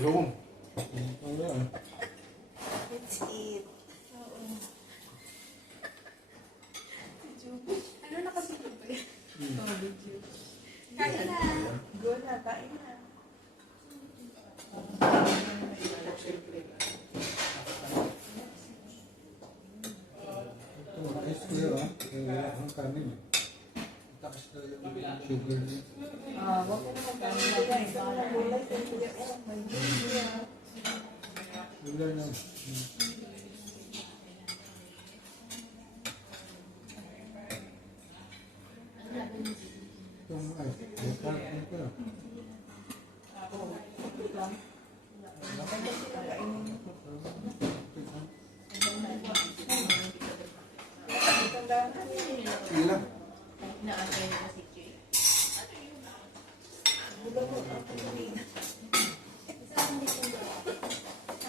Yung. Let's eat. Ano na kasi ito ba yun? Kain na. Go na, kain na. Takas ko yun, kaya ang kanin. Takas na yung sugar niya. Wag mo na magkain na guys. Baka na gulay sa kuya. Oh my God. Wala na. Itong ay, may kanin ko. Sila.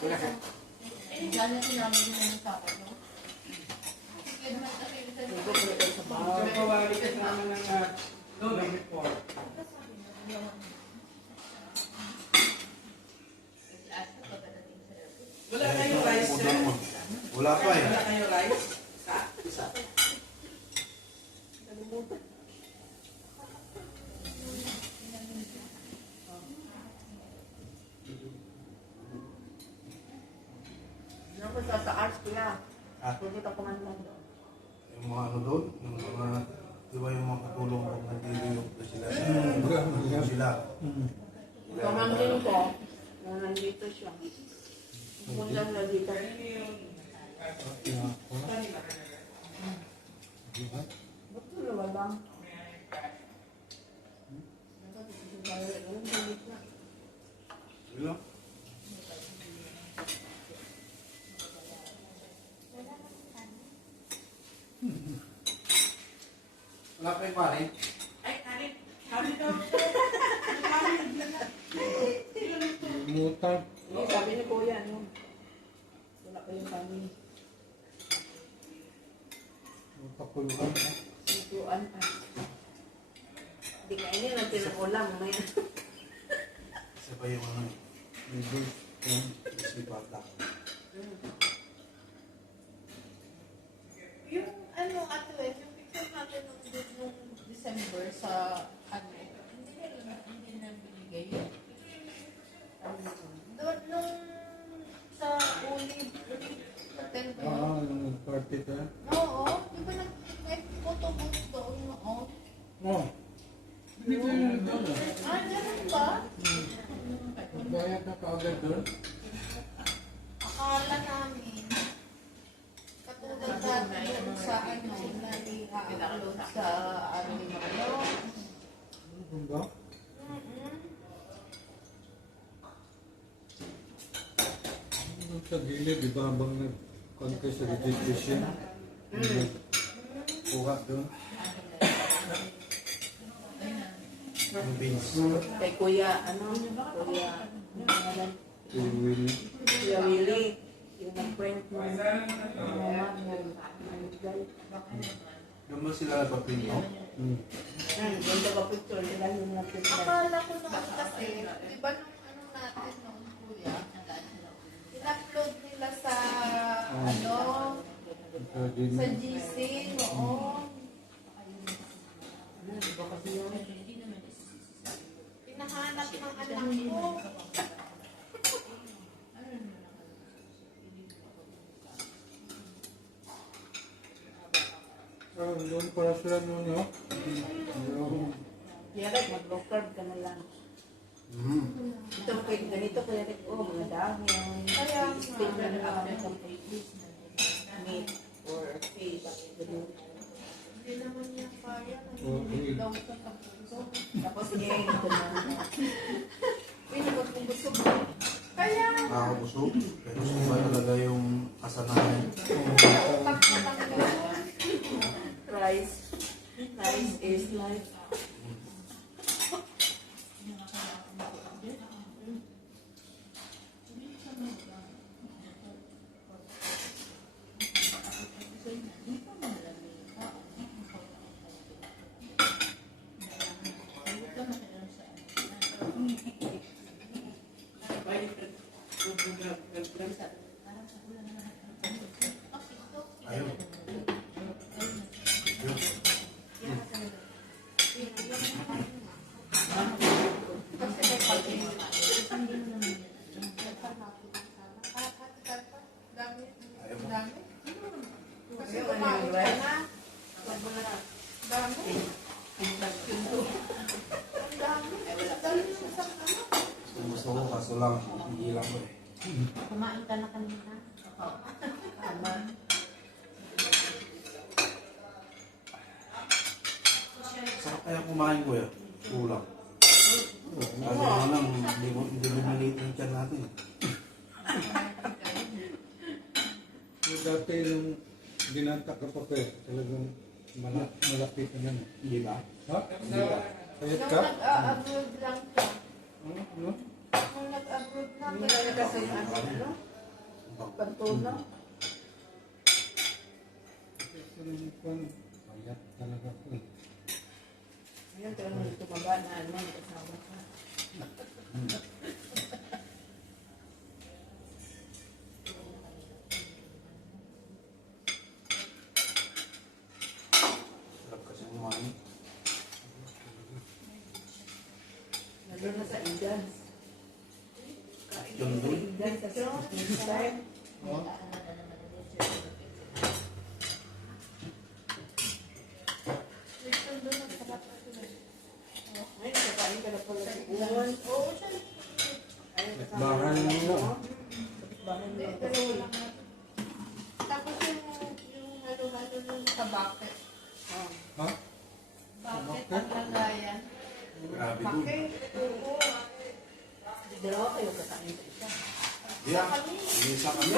Wala ka. Nagpawali ka naman ng report. Wala kayong rice, sir? Wala pa eh. Wala kayong rice? Isa. Ano ko sa arts pila? Ah. Pwede ka kumanda doon. Yung mga ano doon, yung mga, di ba yung mga katulong ko, nagdiliyok na sila sa sila. Pamangkin ko, nung nandito siya. Pumunta na dito. Ba't dalawa lang? Sila. Wala pa yung pare. Ay, kanin. Kanin daw. Mutan. Hindi, sabi ni Kuya, ano? Wala pa yung kami. Pakuluhan. Sutuan pa. Hindi kainin natin ang ulam. May Isa pa yung ano eh. Medyo. Si Bata. Yung ano, ato eh, yung picture natin nung December sa ano, hindi na binigay yun. Doon nung sa Olive Hotel ba yun? Yung party ka. Oo, di ba nag-photo booth doon noon? Oh. Hindi ko yun doon ah. Ganun ba? Magbayad na kaagad doon. Akala namin, katulad natin doon sa ano, nai-upload sa ano, Ano ba? Doon sa gilid, di ba habang nag-contest sa registration? Kuha doon. Yung beans. kay Kuya, ano? Kuya, ano pangalan? Kay Willie. Kuya Willie. Yung nag-print mo. Mama, Yung ba sila nagpa-print out? ganda ka picture. Sila yung nag-print. akala ko naman kasi, di ba nung ano natin noon, kuya, in-upload nila sa ano, sa GC noon. Pinahanap ng anak ko. Doon para sila noon, no? Yarek, mag-low carb ka na lang. Ito kay ganito ko yarek. Oh, mga dami. Kaya nga. Spin na lang meat or fish. Hindi naman niya kaya. Okay. Daw sa kapuso. Tapos niya ito na. Uy, naman kung gusto mo. Kaya nga. Nakakabusog. Pero iba talaga yung kasanayan. Rice. Rice is life. Bye. Ayaw. Yun. Kasi may pag-ibig. Dami. Ayaw mo. Dami. Kasi Yung kumain ano, ka right? na. Dami. Ang dami. Dami yung isang ano. Gusto ko kaso lang, hindi lang ko eh. Kumain ka na kanina. Tama. Saan kaya kumain ko yan? Kulang. Kasi lang, hindi lumiliit yung tiyan natin eh. Yung dati yung ginantak ka pa kayo, talagang malapit na yan. Hindi ba? Ha? Hindi ba? Payat Nung ka? nag-a-abroad lang siya. Ano? Nung nag-abroad lang. Hindi na kasi ano, pagtunaw. Ito yung kwan, payat talaga ko. Ngayon, kaya nung tumaba na ano, kasama ka. Sarap kasi kumain. Lalo na sa Indans. Yun dun. Indans kasi next time. Listen doon, ang sarap na sila. Ay, nakakain ka na pala sa uwan. Oo, siya. Ay, Bahan mo na. Bahan Hindi, mo. pero walang natin. Tapos yung halo-halo nun sa bucket. Ha? Bucket ang lagayan. Grabe dun. Bucket, oo. Dalawa kayo kakain sa isa. Yeah, isa kami.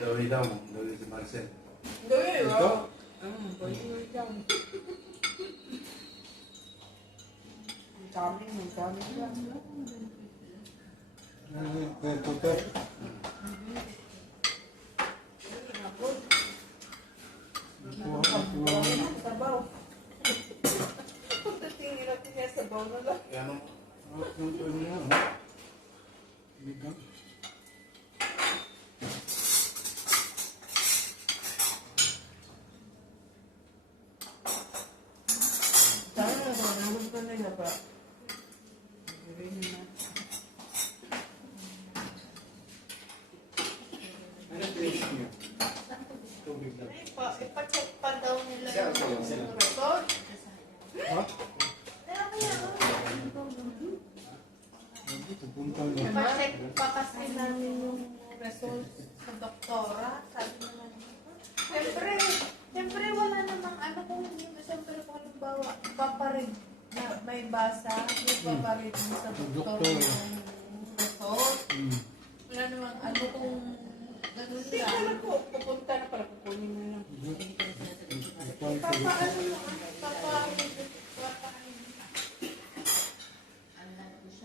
Dawin daw, dawin si Marcel. Dawin, Ito? pwede mo dyan. Ang daming, ang daming lang. Kaya ito. Sabaw. Tingin natin niya sa baw na lang. Kaya nung Yung ano niya, ha? Hindi ka? Sana na ba? Naman ka na na ba? Ipa-check pa daw nila yung result. Ha? Pupunta na. Ipa-check pa kasi namin yung result sa doktora. Sabi naman, siyempre wala namang ano kung hindi mo, siyempre kung halimbawa, paparid na may basa, yung paparid mo sa doktor Doktor. yung result. Wala namang ano kung ganun lang. Pupunta na para kukunin mo lang. Papaano yung paparid.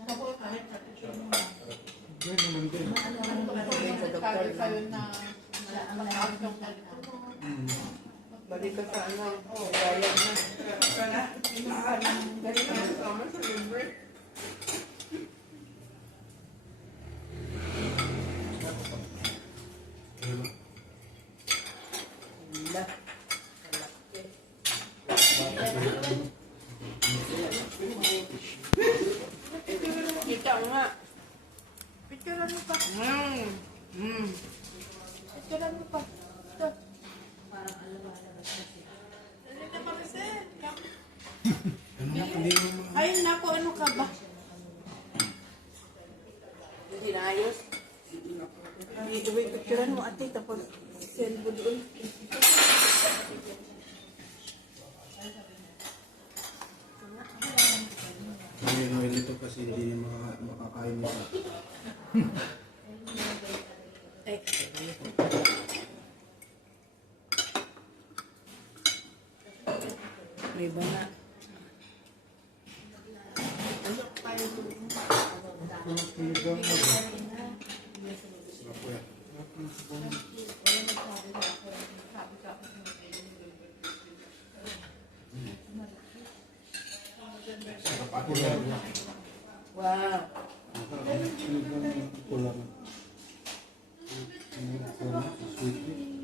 Ako kahit sa picture mo. Yan naman din. Ang doktor yung nagsabi sa'yo na naka-absent ka dito. Balik ka sa ano, gaya na. Balik ka na sa amin sa libre. Wala. Kita nga. Picturean mo pa. Picturean mo pa. Ito. Dali ka Maricel. ano na, hindi mo Ay, naku, ano ka ba? Hindi na ayos. Dito ba yung picturean mo ate tapos send mo doon. Hindi Noel ito kasi hindi makakain nila. Ay. May bana. Sarap ko yan. Sarap ako yan. Wow. Talagang kulang. Kulang sa sweetie.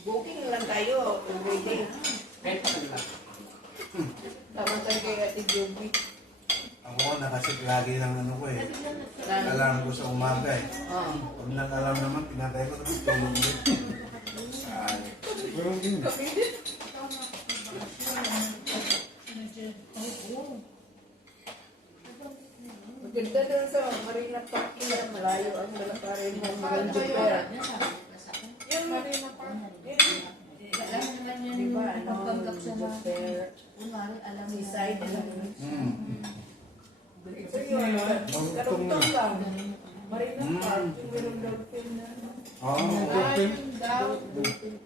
Booking lang tayo. Everyday. Kahit pa lang. Tama tayo kay Ate Joby. Ako nakasit lagi ng ano ko eh. Alarm ko sa umaga eh. Oo. Pag nag-alarm naman, pinatay ko tapos tulog ulit. Ay. Pero yun. Maganda doon sa Marina Park na malayo ang malakarin mo mga Jupiter. Yung Marina Park. Di ba? Ano? Jupiter. Seaside. Ito yun. Karugtong lang. Marina Park. Yung merong dolphin na. Oo. Ay, daw.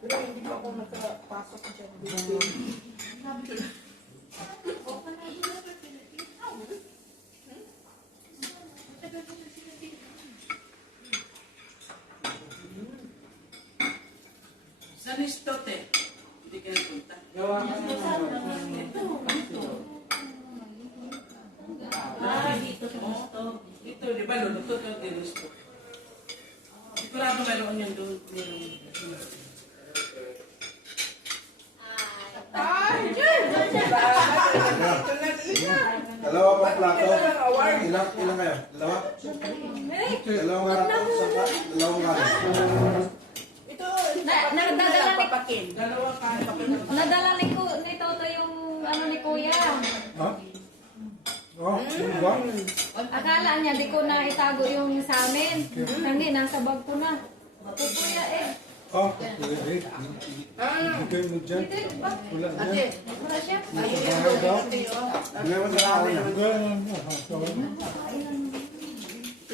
Pero hindi pa ako nakapasok dyan. Dolphin. Saan is Tote? Hindi ka nagpunta. Gawa ka na Dito sa gusto. Dito, di ba? Lulutot yung ginusto. Sigurado meron yun doon. Ay, dyan! Dalawa pang plato. Ilang kayo? Dalawa? Dalawang harap ang sangka. Dalawang kanin. Ito, Nadadala ni papakin. Dalawa ka. Nadala ni Toto yung ano ni Kuya. Ha? Oh, yun ba? Akala niya di ko na itago yung sa amin. Hindi, nasa bag ko na. Ito Kuya eh. Oh, pwede. Bigay mo dyan. Ito ba? Wala Ate, dyan. Wala siya. ayun yung ate, oh. Bigay mo sa kanin. Bigay mo na. Ha, tawag mo.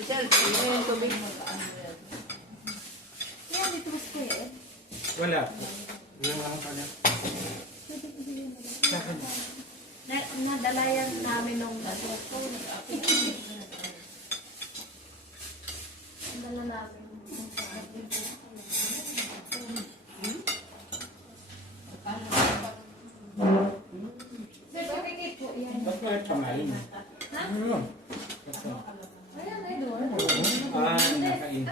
Sel, yun yung tubig. Kaya dito mas Kuya eh. Wala. Bigay mo lang kanya. Nadala yan namin nung dalawa ko. Nadala namin. Certificate po yan. Ba't may pangalan? Ha? Ano yun? Ayan, ay doon. Nakain.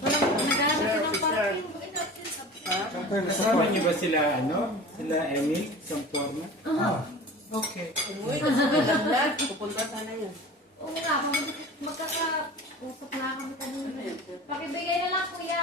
Walang naghanap din ng parking. Kasama niyo ba sila, Sila Emil, Samporna? Okay. Uy, kasi nalaglag. Pupunta sana yun. Oo nga, magkakausap na kami kanina. Pakibigay na lang kuya.